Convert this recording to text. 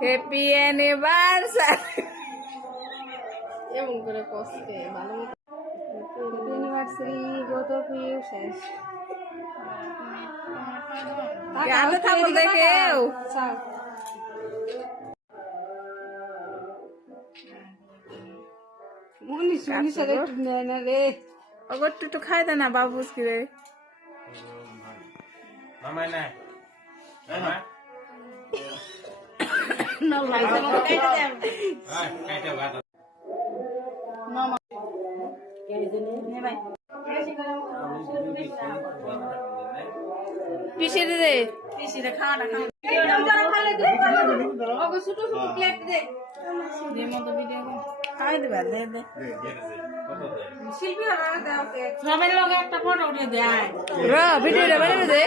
happy anniversary এমন করে কষ্টে ভালো অ্যানিভার্সারি গত প্রিয় শেষ গাতে থাকো দেখেও একটু খাই দে না বাবু রে পিছিয়ে দে খাওয়াটা খাওয়াই দেবে শিল্পী সবাই লোক একটা ফটো উঠে দেয় ভিডিওটা বানাবে দে